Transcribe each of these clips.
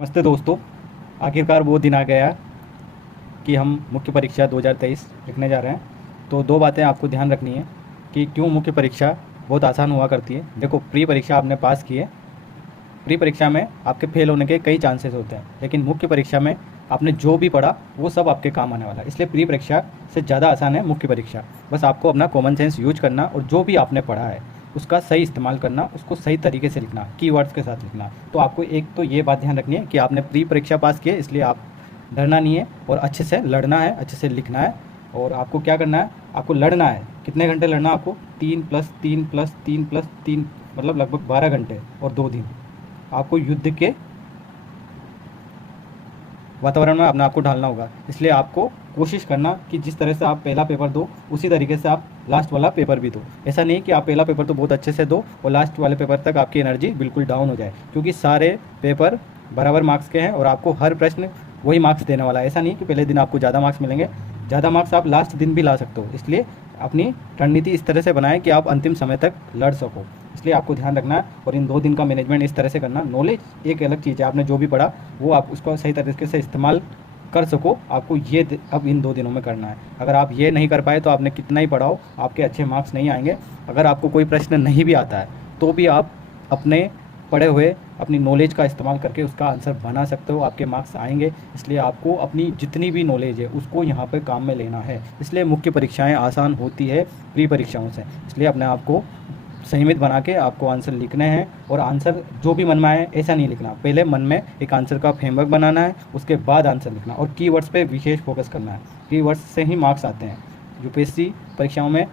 नमस्ते दोस्तों। आखिरकार वो दिन आ गया कि हम मुख्य परीक्षा 2023 लिखने जा रहे हैं। तो दो बातें आपको ध्यान रखनी है कि क्यों मुख्य परीक्षा बहुत आसान हुआ करती है। देखो, प्री परीक्षा आपने पास की है, प्री परीक्षा में आपके फेल होने के कई चांसेस होते हैं, लेकिन मुख्य परीक्षा में आपने जो भी पढ़ा वो सब आपके काम आने वाला है। इसलिए प्री परीक्षा से ज़्यादा आसान है मुख्य परीक्षा। बस आपको अपना कॉमन सेंस यूज करना और जो भी आपने पढ़ा है उसका सही इस्तेमाल करना, उसको सही तरीके से लिखना, कीवर्ड्स के साथ लिखना। तो आपको एक तो ये बात ध्यान रखनी है कि आपने प्री परीक्षा पास की है, इसलिए आप डरना नहीं है और अच्छे से लड़ना है, अच्छे से लिखना है। और आपको क्या करना है, आपको लड़ना है। कितने घंटे लड़ना है आपको? 3+3+3+3 मतलब लगभग 12 घंटे और 2 दिन आपको युद्ध के वातावरण में अपने आप को ढालना होगा। इसलिए आपको कोशिश करना कि जिस तरह से आप पहला पेपर दो उसी तरीके से आप लास्ट वाला पेपर भी दो। ऐसा नहीं कि आप पहला पेपर तो बहुत अच्छे से दो और लास्ट वाले पेपर तक आपकी एनर्जी बिल्कुल डाउन हो जाए, क्योंकि सारे पेपर बराबर मार्क्स के हैं और आपको हर प्रश्न वही मार्क्स देने वाला है। ऐसा नहीं कि पहले दिन आपको ज़्यादा मार्क्स मिलेंगे, ज़्यादा मार्क्स आप लास्ट दिन भी ला सकते हो। इसलिए अपनी रणनीति इस तरह से बनाएं कि आप अंतिम समय तक लड़ सको। इसलिए आपको ध्यान रखना है और इन 2 दिन का मैनेजमेंट इस तरह से करना। नॉलेज एक अलग चीज़ है, आपने जो भी पढ़ा वो आप उसको सही तरीके से इस्तेमाल कर सको, आपको ये अब इन 2 दिनों में करना है। अगर आप ये नहीं कर पाए तो आपने कितना ही पढ़ा हो, आपके अच्छे मार्क्स नहीं आएंगे। अगर आपको कोई प्रश्न नहीं भी आता है तो भी आप अपने पढ़े हुए अपनी नॉलेज का इस्तेमाल करके उसका आंसर बना सकते हो, आपके मार्क्स आएंगे। इसलिए आपको अपनी जितनी भी नॉलेज है उसको यहाँ पर काम में लेना है। इसलिए मुख्य परीक्षाएं आसान होती है प्री परीक्षाओं से। इसलिए अपने आप को संयमित बना के आपको आंसर लिखने हैं और आंसर जो भी मन में आए ऐसा नहीं लिखना। पहले मन में एक आंसर का फ्रेमवर्क बनाना है, उसके बाद आंसर लिखना और कीवर्ड्स पे विशेष फोकस करना है। कीवर्ड्स से ही मार्क्स आते हैं। यूपीएससी परीक्षाओं में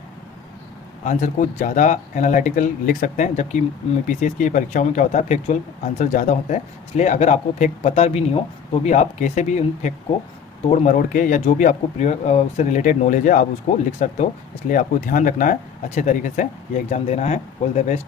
आंसर को ज़्यादा एनालिटिकल लिख सकते हैं, जबकि पीसीएस की परीक्षाओं में क्या होता है, फैक्चुअल आंसर ज़्यादा होता है। इसलिए अगर आपको फैक्ट पता भी नहीं हो तो भी आप कैसे भी उन फैक्ट को तोड़ मरोड़ के या जो भी आपको उससे रिलेटेड नॉलेज है आप उसको लिख सकते हो। इसलिए आपको ध्यान रखना है, अच्छे तरीके से ये एग्ज़ाम देना है। All the best.